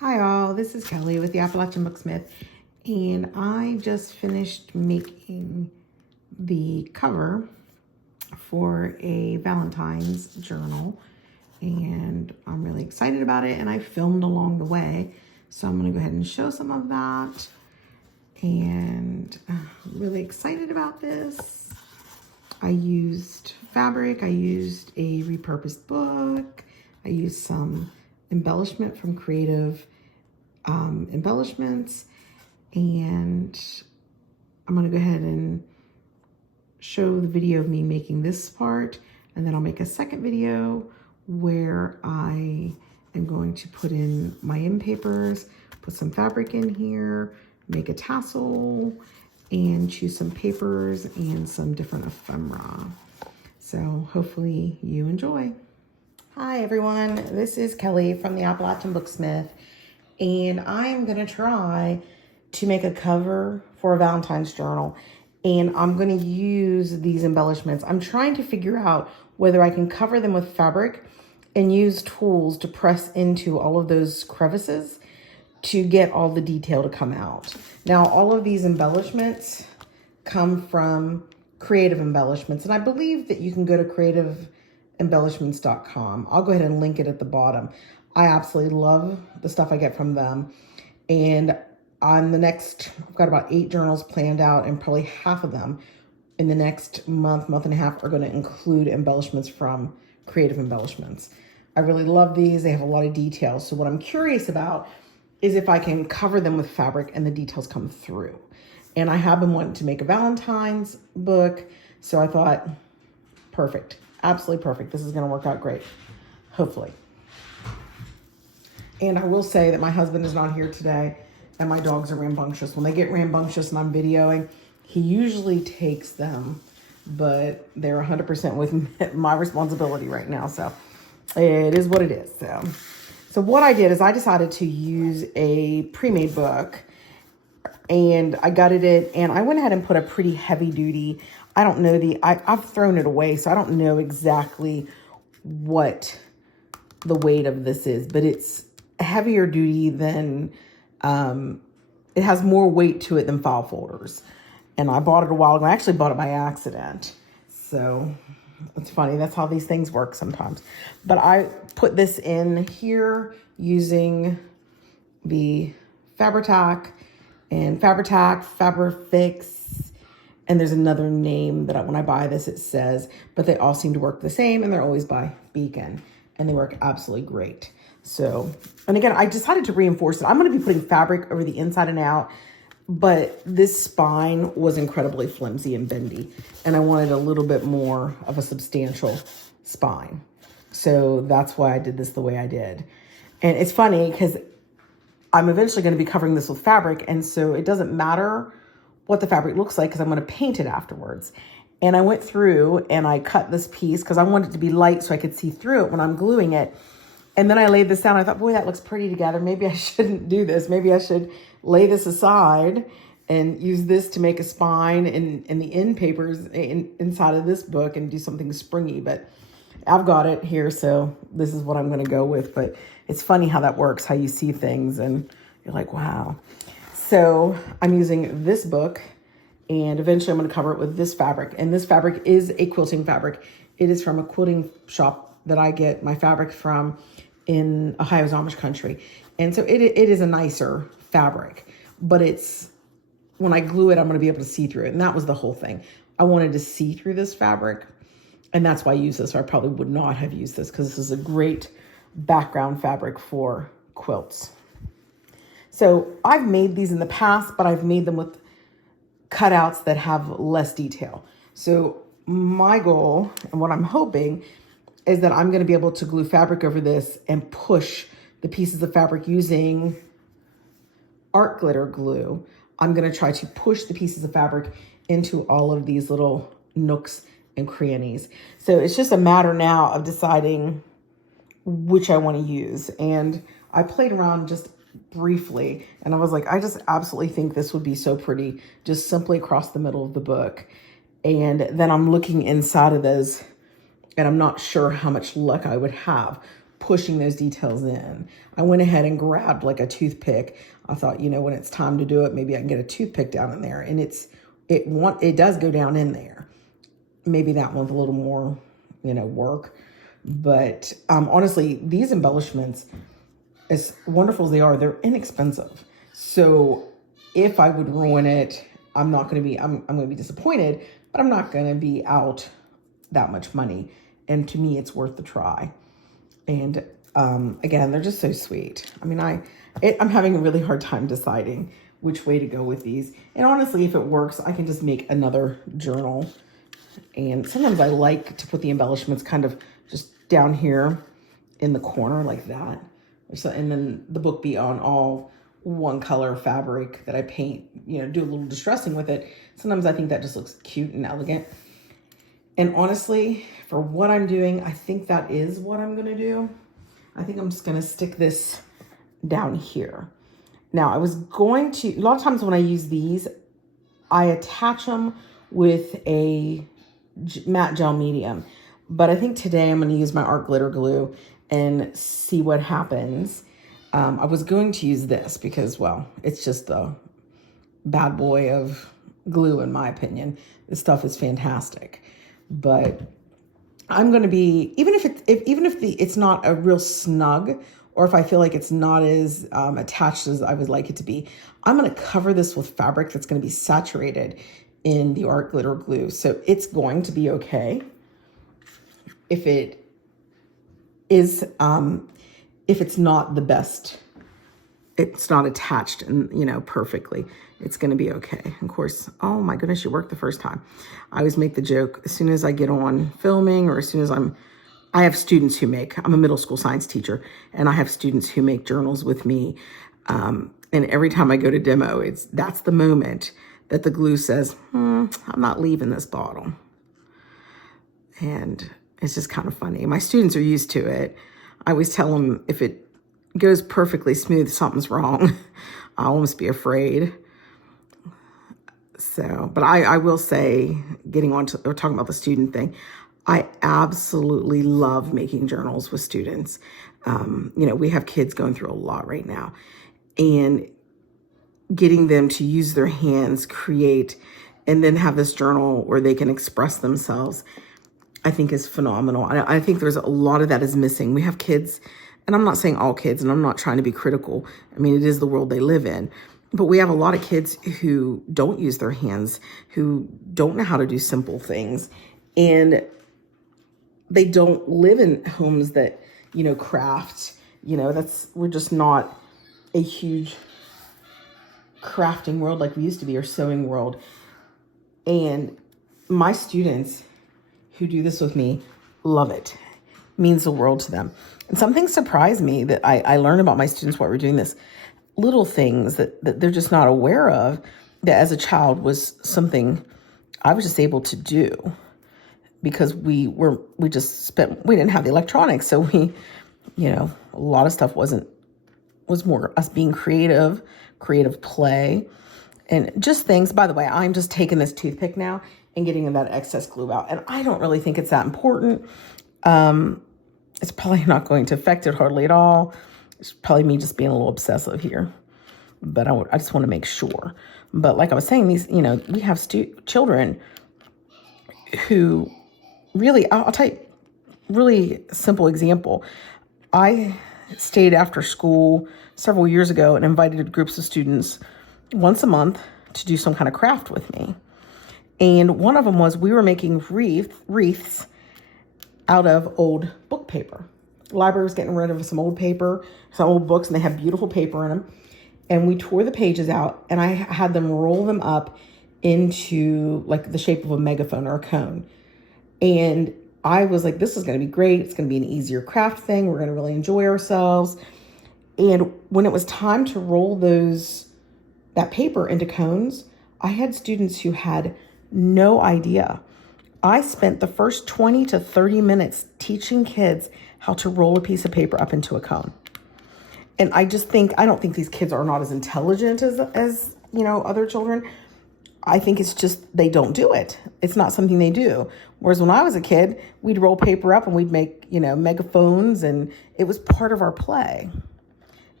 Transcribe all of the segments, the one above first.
Hi all, this is Kelly with the Appalachian Booksmith, and I just finished making the cover for a Valentine's journal, and I'm really excited about it, and I filmed along the way, so I'm going to go ahead and show some of that, and I'm really excited about this. I used fabric, I used a repurposed book, I used some embellishment from Creative Embellishments, and I'm going to go ahead and show the video of me making this part, and then I'll make a second video where I am going to put in my end papers, put some fabric in here, make a tassel, and choose some papers and some different ephemera. So hopefully you enjoy. Hi everyone, this is Kelly from the Appalachian Booksmith, and I'm gonna try to make a cover for a Valentine's journal, and I'm gonna use these embellishments. I'm trying to figure out whether I can cover them with fabric and use tools to press into all of those crevices to get all the detail to come out. Now, all of these embellishments come from Creative Embellishments, and I believe that you can go to creativeembellishments.com. I'll go ahead and link it at the bottom. I absolutely love the stuff I get from them. And on the next, I've got about 8 journals planned out, and probably half of them in the next month and a half are going to include embellishments from Creative Embellishments. I really love these. They have a lot of details. So what I'm curious about is if I can cover them with fabric and the details come through. And I have been wanting to make a Valentine's book, so I thought, perfect, absolutely perfect. This is going to work out great, hopefully. And I will say that my husband is not here today, and my dogs are rambunctious. When they get rambunctious and I'm videoing, he usually takes them, but they're 100% with my responsibility right now. So it is what it is. So what I did is I decided to use a pre-made book, and I gutted it, and I went ahead and put a pretty heavy duty. I don't know I've thrown it away, so I don't know exactly what the weight of this is, but it's heavier duty than, it has more weight to it than file folders. And I bought it a while ago. I actually bought it by accident. So it's funny. That's how these things work sometimes. But I put this in here using the Fabri-Tac and Fabri-Tac, Fabri-Fix, and there's another name that when I buy this it says, but they all seem to work the same, and they're always by Beacon, and they work absolutely great. So, and again, I decided to reinforce it. I'm going to be putting fabric over the inside and out, but this spine was incredibly flimsy and bendy, and I wanted a little bit more of a substantial spine. So that's why I did this the way I did. And it's funny because I'm eventually going to be covering this with fabric, and so it doesn't matter what the fabric looks like because I'm going to paint it afterwards. And I went through and I cut this piece because I wanted it to be light so I could see through it when I'm gluing it. And then I laid this down. I thought, boy, that looks pretty together. Maybe I shouldn't do this. Maybe I should lay this aside and use this to make a spine and the end papers inside of this book and do something springy. But I've got it here, so this is what I'm going to go with. But it's funny how that works, how you see things and you're like, wow. So I'm using this book, and eventually I'm going to cover it with this fabric. And this fabric is a quilting fabric. It is from a quilting shop that I get my fabric from in Ohio's Amish country. And so it is a nicer fabric, but it's, when I glue it, I'm going to be able to see through it. And that was the whole thing. I wanted to see through this fabric, and that's why I use this, or I probably would not have used this because this is a great background fabric for quilts. So I've made these in the past, but I've made them with cutouts that have less detail. So my goal, and what I'm hoping, is that I'm going to be able to glue fabric over this and push the pieces of fabric using art glitter glue. I'm going to try to push the pieces of fabric into all of these little nooks and crannies. So it's just a matter now of deciding which I want to use. And I played around just briefly, and I was like, I just absolutely think this would be so pretty, just simply across the middle of the book. And then I'm looking inside of those, and I'm not sure how much luck I would have pushing those details in. I went ahead and grabbed like a toothpick. I thought, when it's time to do it, maybe I can get a toothpick down in there. And it does go down in there. Maybe that one's a little more, work. But honestly, these embellishments, as wonderful as they are, they're inexpensive. So if I would ruin it, I'm going to be disappointed, but I'm not going to be out that much money. And to me, it's worth the try. And again, they're just so sweet. I mean, I'm having a really hard time deciding which way to go with these. And honestly, if it works, I can just make another journal. And sometimes I like to put the embellishments kind of just down here in the corner like that. So, and then the book be on all one color fabric that I paint, do a little distressing with it. Sometimes I think that just looks cute and elegant. And honestly, for what I'm doing, I think that is what I'm going to do. I think I'm just going to stick this down here. Now, a lot of times when I use these, I attach them with a matte gel medium. But I think today I'm going to use my art glitter glue and see what happens. I was going to use this because, well, it's just the bad boy of glue in my opinion. This stuff is fantastic. But I'm going to be, even if it's not a real snug, or if I feel like it's not as attached as I would like it to be, I'm going to cover this with fabric that's going to be saturated in the art glitter glue. So it's going to be okay. If it is, if it's not the best, it's not attached and, perfectly, it's going to be okay. Of course, oh my goodness, you worked the first time. I always make the joke, as soon as I get on filming or as soon as I have students who I'm a middle school science teacher, and I have students who make journals with me. And every time I go to demo, that's the moment that the glue says, I'm not leaving this bottle. And it's just kind of funny. My students are used to it. I always tell them if it goes perfectly smooth, something's wrong. I almost be afraid. So, but I will say, we're talking about the student thing, I absolutely love making journals with students. We have kids going through a lot right now, and getting them to use their hands, create, and then have this journal where they can express themselves, I think is phenomenal. I think there's a lot of that is missing. We have kids, and I'm not saying all kids, and I'm not trying to be critical. I mean, it is the world they live in. But we have a lot of kids who don't use their hands, who don't know how to do simple things. And they don't live in homes that, craft. We're just not a huge crafting world like we used to be, or sewing world. And my students who do this with me love it. It means the world to them. And some things surprise me that I learn about my students while we're doing this. Little things that they're just not aware of, that as a child was something I was just able to do because we didn't have the electronics. So a lot of stuff was more us being creative play, and just things. By the way, I'm just taking this toothpick now and getting that excess glue out. And I don't really think it's that important. It's probably not going to affect it hardly at all. It's probably me just being a little obsessive here, but I just want to make sure. But like I was saying, these, we have children who really, I'll tell you, really simple example. I stayed after school several years ago and invited groups of students once a month to do some kind of craft with me. And one of them was we were making wreaths out of old book paper. The library was getting rid of some old paper, some old books, and they have beautiful paper in them. And we tore the pages out, and I had them roll them up into like the shape of a megaphone or a cone. And I was like, this is going to be great. It's going to be an easier craft thing. We're going to really enjoy ourselves. And when it was time to roll that paper into cones, I had students who had no idea. I spent the first 20 to 30 minutes teaching kids how to roll a piece of paper up into a cone. And I don't think these kids are not as intelligent as other children, I think it's just they don't do it. It's not something they do. Whereas when I was a kid, we'd roll paper up and we'd make, megaphones, and it was part of our play.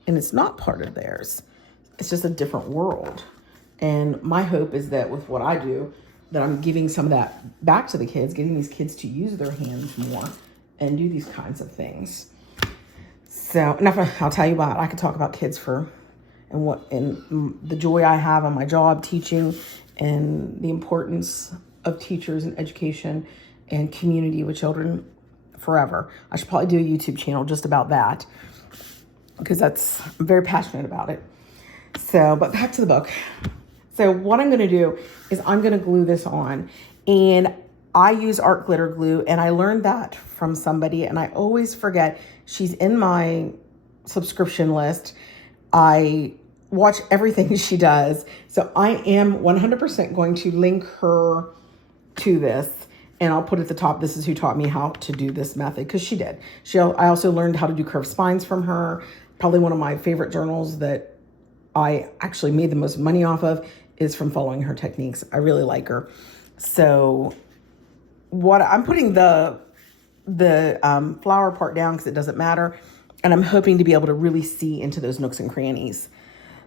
And it's not part of theirs. It's just a different world. And my hope is that with what I do, that I'm giving some of that back to the kids, getting these kids to use their hands more and do these kinds of things. So, and I'll tell you what, I could talk about kids and the joy I have on my job teaching, and the importance of teachers and education and community with children forever. I should probably do a YouTube channel just about that, because I'm very passionate about it. So, but back to the book. So what I'm going to do is I'm going to glue this on, and I use art glitter glue, and I learned that from somebody, and I always forget. She's in my subscription list. I watch everything she does. So I am 100% going to link her to this, and I'll put at the top, this is who taught me how to do this method, because she did. I also learned how to do curved spines from her. Probably one of my favorite journals that I actually made the most money off of is from following her techniques. I really like her. So what I'm putting the flower part down because it doesn't matter. And I'm hoping to be able to really see into those nooks and crannies.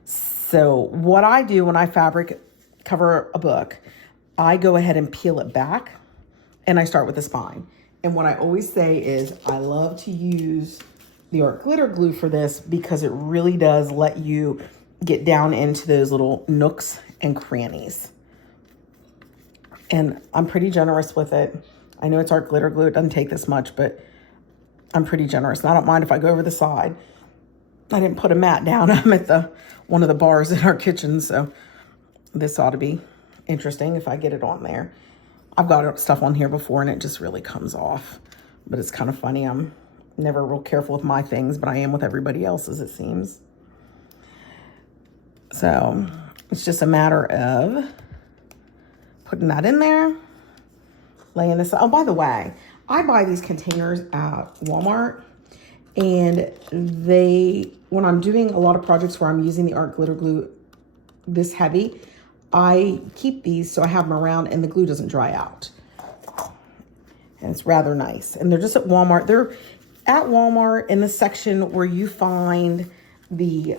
So what I do when I fabric cover a book, I go ahead and peel it back, and I start with the spine. And what I always say is I love to use the art glitter glue for this, because it really does let you get down into those little nooks and crannies. And I'm pretty generous with it. I know it's art glitter glue. It doesn't take this much, but I'm pretty generous. And I don't mind if I go over the side. I didn't put a mat down. I'm at one of the bars in our kitchen, so this ought to be interesting if I get it on there. I've got stuff on here before, and it just really comes off. But it's kind of funny. I'm never real careful with my things, but I am with everybody else's, it seems. So it's just a matter of putting that in there, laying this. Oh, by the way, I buy these containers at Walmart, and when I'm doing a lot of projects where I'm using the art glitter glue this heavy, I keep these so I have them around and the glue doesn't dry out. And it's rather nice. And they're just at Walmart. They're at Walmart in the section where you find the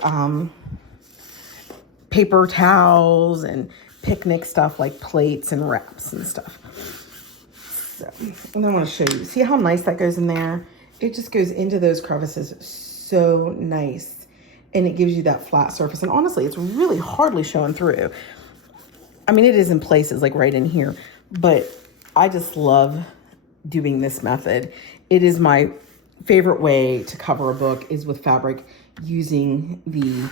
paper towels and picnic stuff, like plates and wraps and stuff. So, and I want to show you. See how nice that goes in there? It just goes into those crevices so nice. And it gives you that flat surface. And honestly, it's really hardly showing through. I mean, it is in places like right in here, but I just love doing this method. It is my favorite way to cover a book, is with fabric using the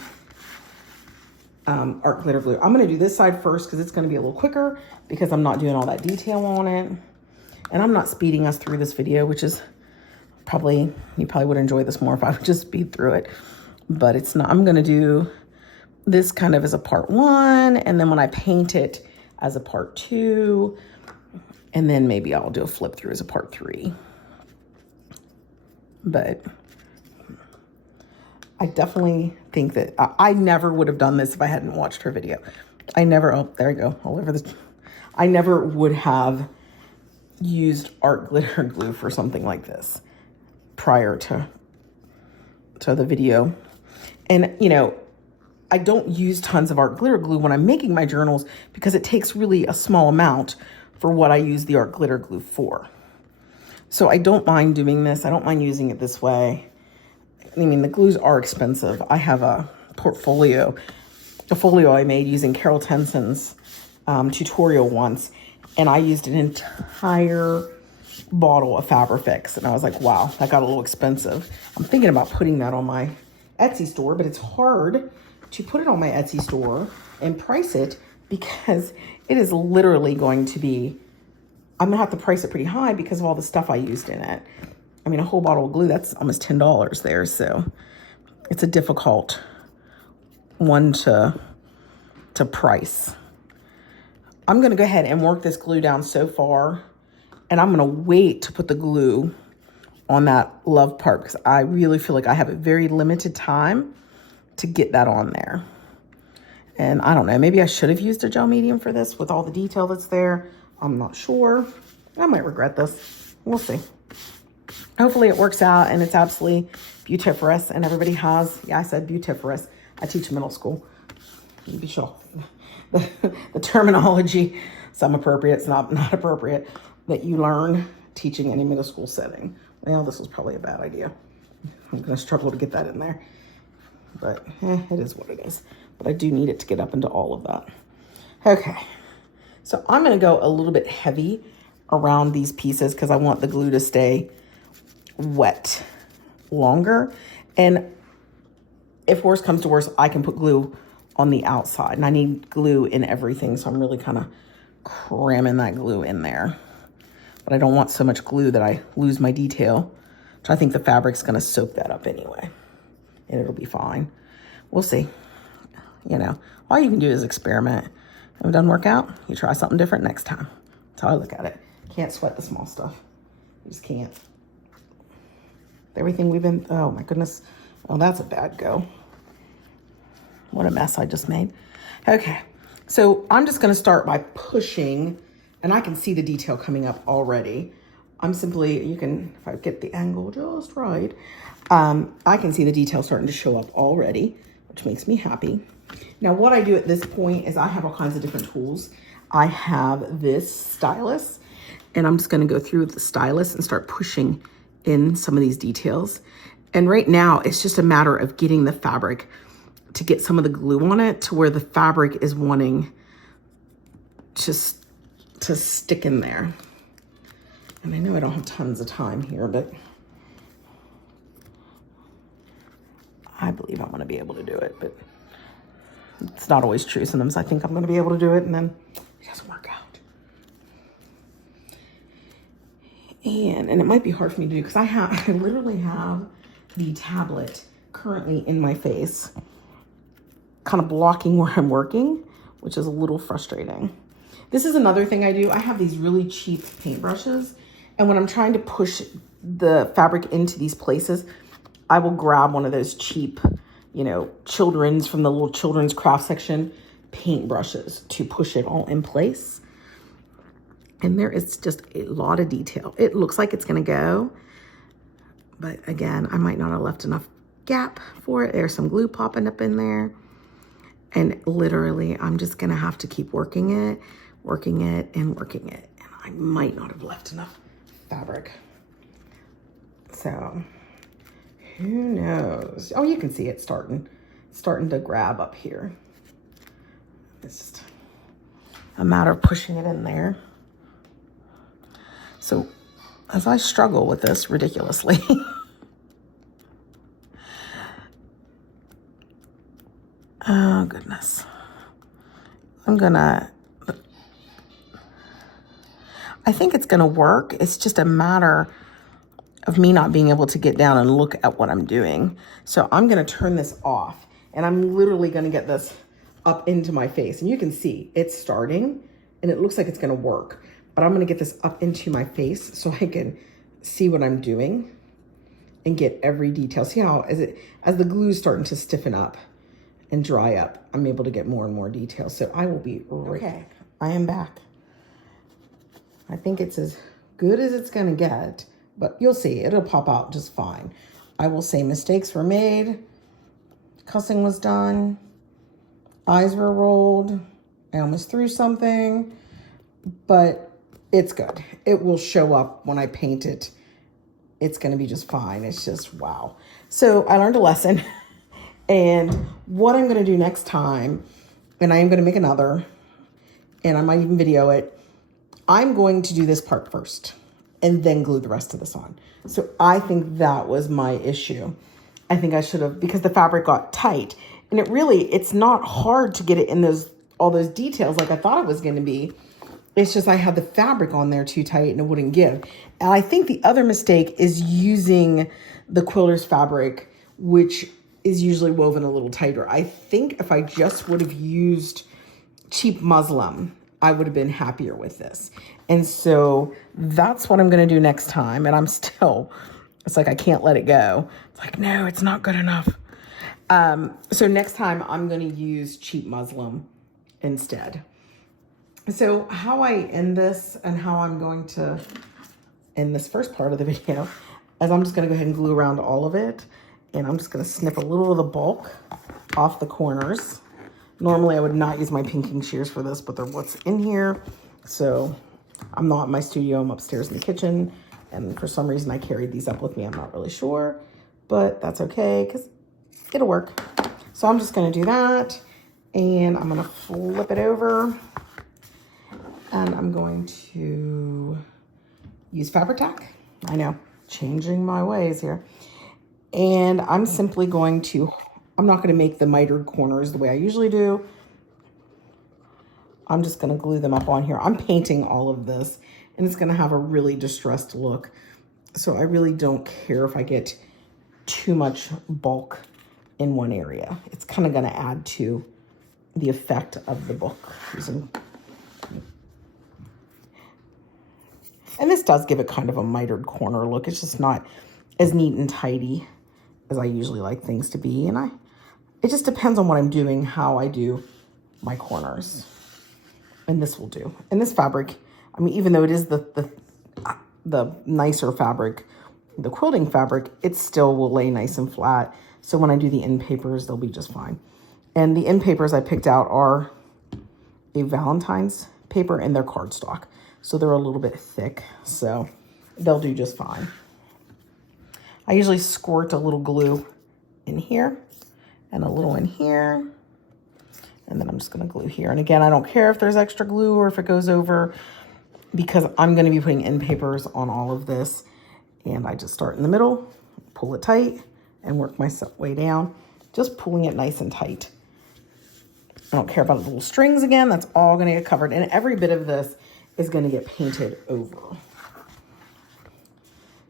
art glitter glue. I'm going to do this side first because it's going to be a little quicker, because I'm not doing all that detail on it. And I'm not speeding us through this video, which is you probably would enjoy this more if I would just speed through it. But it's not. I'm going to do this kind of as a part 1, and then when I paint it as a part 2, and then maybe I'll do a flip through as a part 3. But I definitely think that I never would have done this if I hadn't watched her video. There you go, all over this. I never would have used art glitter glue for something like this prior to the video. And, I don't use tons of art glitter glue when I'm making my journals, because it takes really a small amount for what I use the art glitter glue for. So I don't mind doing this. I don't mind using it this way. I mean, the glues are expensive. I have a folio I made using Carol Tenson's tutorial once, and I used an entire bottle of Fabrifix, and I was like, wow, that got a little expensive. I'm thinking about putting that on my Etsy store, but it's hard to put it on my Etsy store and price it, because it is literally going to be, I'm gonna have to price it pretty high because of all the stuff I used in it. I mean, a whole bottle of glue, that's almost $10 there. So it's a difficult one to price. I'm gonna go ahead and work this glue down so far, and I'm gonna wait to put the glue on that love part, because I really feel like I have a very limited time to get that on there. And I don't know, maybe I should have used a gel medium for this with all the detail that's there. I'm not sure. I might regret this. We'll see. Hopefully it works out and it's absolutely beautiferous and everybody has, yeah, I said beautiferous. I teach middle school. Be sure the terminology, some appropriate, some not appropriate, that you learn teaching any middle school setting. Well, this was probably a bad idea. I'm going to struggle to get that in there. But it is what it is. But I do need it to get up into all of that. Okay. So I'm going to go a little bit heavy around these pieces because I want the glue to stay wet longer. And if worse comes to worse, I can put glue on the outside. And I need glue in everything. So I'm really kind of cramming that glue in there. But I don't want so much glue that I lose my detail. Which I think the fabric's going to soak that up anyway. And it'll be fine. We'll see. You know, all you can do is experiment. If it doesn't work out, you try something different next time. That's how I look at it. Can't sweat the small stuff. You just can't. Everything we've been, oh my goodness. Oh, that's a bad go. What a mess I just made. Okay, so I'm just gonna start by pushing, and I can see the detail coming up already. I'm simply, you can, if I get the angle just right, I can see the detail starting to show up already, which makes me happy. Now what I do at this point is I have all kinds of different tools. I have this stylus, and I'm just gonna go through with the stylus and start pushing in some of these details. And right now it's just a matter of getting the fabric to get some of the glue on it to where the fabric is wanting just to stick in there. And I know I don't have tons of time here, but I believe I'm gonna be able to do it, but it's not always true. Sometimes I think I'm gonna be able to do it and then it doesn't work out. And it might be hard for me to do because I literally have the tablet currently in my face, kind of blocking where I'm working, which is a little frustrating. This is another thing I do. I have these really cheap paintbrushes, and when I'm trying to push the fabric into these places, I will grab one of those cheap, you know, children's, from the little children's craft section, paintbrushes to push it all in place. And there is just a lot of detail. It looks like it's gonna go, but again, I might not have left enough gap for it. There's some glue popping up in there. And literally, I'm just gonna have to keep working it, and working it. And I might not have left enough fabric. So, who knows? Oh, you can see it starting to grab up here. It's just a matter of pushing it in there. So, as I struggle with this ridiculously, oh goodness, I think it's gonna work. It's just a matter of me not being able to get down and look at what I'm doing. So I'm gonna turn this off, and I'm literally gonna get this up into my face. And you can see it's starting, and it looks like it's gonna work. But I'm gonna get this up into my face so I can see what I'm doing and get every detail. See how as the glue's starting to stiffen up and dry up, I'm able to get more and more detail. So I will be right back. I am back. I think it's as good as it's gonna get, but you'll see, it'll pop out just fine. I will say mistakes were made, cussing was done, eyes were rolled, I almost threw something, but it's good. It will show up when I paint it. It's gonna be just fine. It's just, wow. So I learned a lesson. And what I'm gonna do next time, and I am gonna make another, and I might even video it, I'm going to do this part first and then glue the rest of this on. So I think that was my issue. I think I should have, because the fabric got tight, and it's not hard to get it in all those details like I thought it was gonna be. It's just I had the fabric on there too tight and it wouldn't give. And I think the other mistake is using the quilter's fabric, which is usually woven a little tighter. I think if I just would have used cheap muslin, I would have been happier with this. And so that's what I'm gonna do next time. And it's like I can't let it go. It's like, no, it's not good enough. So next time I'm going to use cheap muslin instead. So how I end this and how I'm going to end this first part of the video is I'm just going to go ahead and glue around all of it. And I'm just going to snip a little of the bulk off the corners. Normally I would not use my pinking shears for this, but they're what's in here. So I'm not in my studio, I'm upstairs in the kitchen. And for some reason I carried these up with me. I'm not really sure, but that's okay because it'll work. So I'm just going to do that. And I'm going to flip it over. And I'm going to use fabric tack. I know, changing my ways here. And I'm simply going to, I'm not going to make the mitered corners the way I usually do. I'm just going to glue them up on here. I'm painting all of this and it's going to have a really distressed look. So I really don't care if I get too much bulk in one area. It's kind of going to add to the effect of the book. And this does give it kind of a mitered corner look. It's just not as neat and tidy as I usually like things to be. And it just depends on what I'm doing, how I do my corners. And this will do. And this fabric, I mean, even though it is the nicer fabric, the quilting fabric, it still will lay nice and flat. So when I do the end papers, they'll be just fine. And the end papers I picked out are a Valentines paper and they're cardstock. So they're a little bit thick, so they'll do just fine. I usually squirt a little glue in here and a little in here. And then I'm just gonna glue here. And again, I don't care if there's extra glue or if it goes over because I'm gonna be putting end papers on all of this. And I just start in the middle, pull it tight and work my way down, just pulling it nice and tight. I don't care about the little strings again, that's all gonna get covered. And every bit of this is going to get painted over.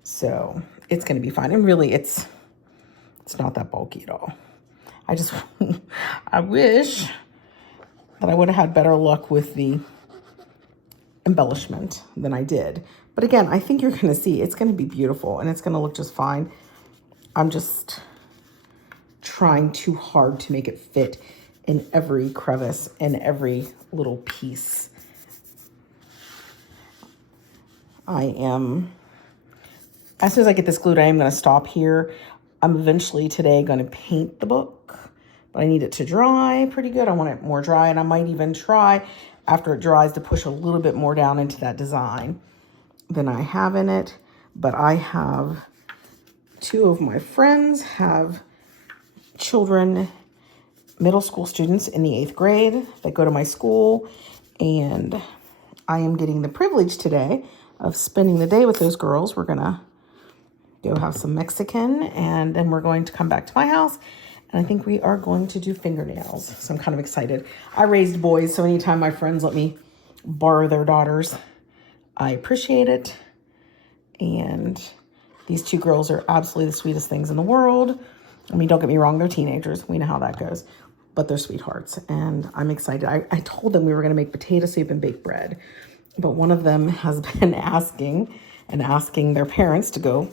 So it's going to be fine. And really it's not that bulky at all. I wish that I would have had better luck with the embellishment than I did. But again, I think you're going to see it's going to be beautiful and it's going to look just fine. I'm just trying too hard to make it fit in every crevice and every little piece. As soon as I get this glued, I am going to stop here. I'm eventually today going to paint the book, but I need it to dry pretty good. I want it more dry, and I might even try after it dries to push a little bit more down into that design than I have in it. But I have two of my friends have children, middle school students in the 8th grade that go to my school, and I am getting the privilege today of spending the day with those girls. We're gonna go have some Mexican and then we're going to come back to my house and I think we are going to do fingernails. So I'm kind of excited. I raised boys, so anytime my friends let me borrow their daughters, I appreciate it. And these two girls are absolutely the sweetest things in the world. I mean, don't get me wrong, they're teenagers. We know how that goes, but they're sweethearts and I'm excited. I told them we were gonna make potato soup and bake bread. But one of them has been asking their parents to go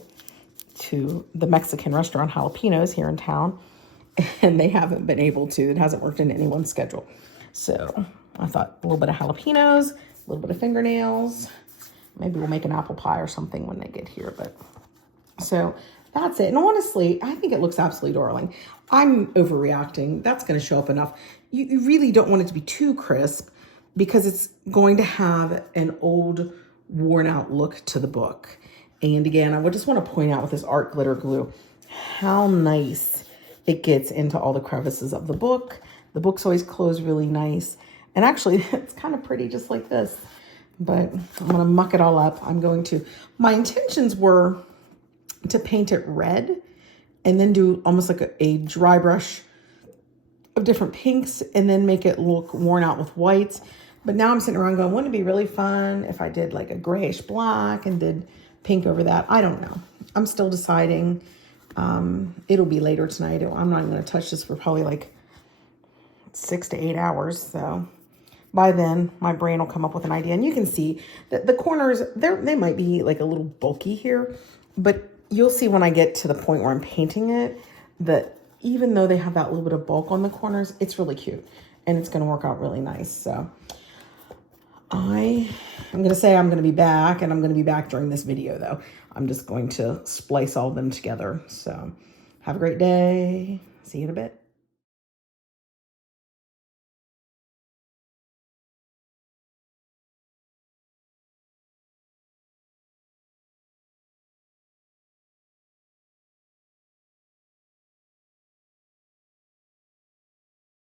to the Mexican restaurant Jalapenos here in town. And they haven't been able to. It hasn't worked in anyone's schedule. So I thought a little bit of jalapenos, a little bit of fingernails. Maybe we'll make an apple pie or something when they get here. But so that's it. And honestly, I think it looks absolutely darling. I'm overreacting. That's going to show up enough. You really don't want it to be too crisp, because it's going to have an old, worn out look to the book. And again, I would just want to point out with this art glitter glue, how nice it gets into all the crevices of the book. The books always close really nice. And actually, it's kind of pretty just like this. But I'm going to muck it all up. My intentions were to paint it red and then do almost like a dry brush of different pinks and then make it look worn out with whites. But now I'm sitting around going, wouldn't it be really fun if I did like a grayish black and did pink over that? I don't know. I'm still deciding. It'll be later tonight. I'm not even going to touch this for probably like 6 to 8 hours. So by then my brain will come up with an idea. And you can see that the corners, they might be like a little bulky here, but you'll see when I get to the point where I'm painting it that even though they have that little bit of bulk on the corners, it's really cute and it's going to work out really nice. So I'm going to say I'm going to be back, and I'm going to be back during this video though. I'm just going to splice all of them together. So have a great day. See you in a bit.